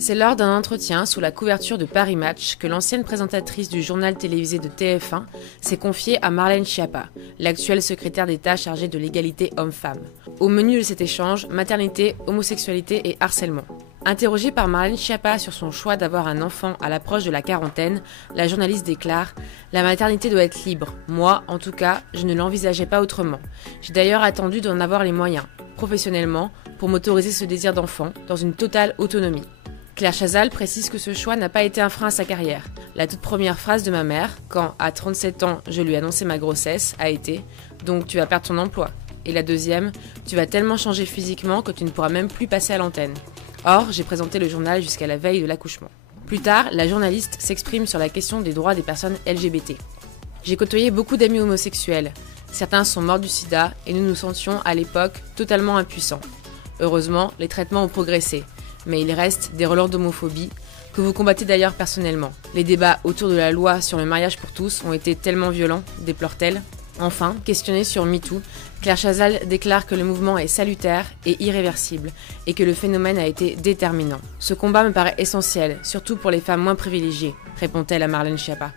C'est lors d'un entretien sous la couverture de Paris Match que l'ancienne présentatrice du journal télévisé de TF1 s'est confiée à Marlène Schiappa, l'actuelle secrétaire d'État chargée de l'égalité homme-femme. Au menu de cet échange, maternité, homosexualité et harcèlement. Interrogée par Marlène Schiappa sur son choix d'avoir un enfant à l'approche de la quarantaine, la journaliste déclare « La maternité doit être libre. Moi, en tout cas, je ne l'envisageais pas autrement. J'ai d'ailleurs attendu d'en avoir les moyens, professionnellement, pour m'autoriser ce désir d'enfant, dans une totale autonomie. » Claire Chazal précise que ce choix n'a pas été un frein à sa carrière. La toute première phrase de ma mère, quand, à 37 ans, je lui ai annoncé ma grossesse, a été « Donc tu vas perdre ton emploi ». Et la deuxième « Tu vas tellement changer physiquement que tu ne pourras même plus passer à l'antenne ». Or, j'ai présenté le journal jusqu'à la veille de l'accouchement. Plus tard, la journaliste s'exprime sur la question des droits des personnes LGBT. J'ai côtoyé beaucoup d'amis homosexuels. Certains sont morts du sida et nous nous sentions à l'époque totalement impuissants. Heureusement, les traitements ont progressé. Mais il reste des relents d'homophobie, que vous combattez d'ailleurs personnellement. Les débats autour de la loi sur le mariage pour tous ont été tellement violents, déplore-t-elle. Enfin, questionnée sur MeToo, Claire Chazal déclare que le mouvement est salutaire et irréversible, et que le phénomène a été déterminant. Ce combat me paraît essentiel, surtout pour les femmes moins privilégiées, répond-elle à Marlène Schiappa.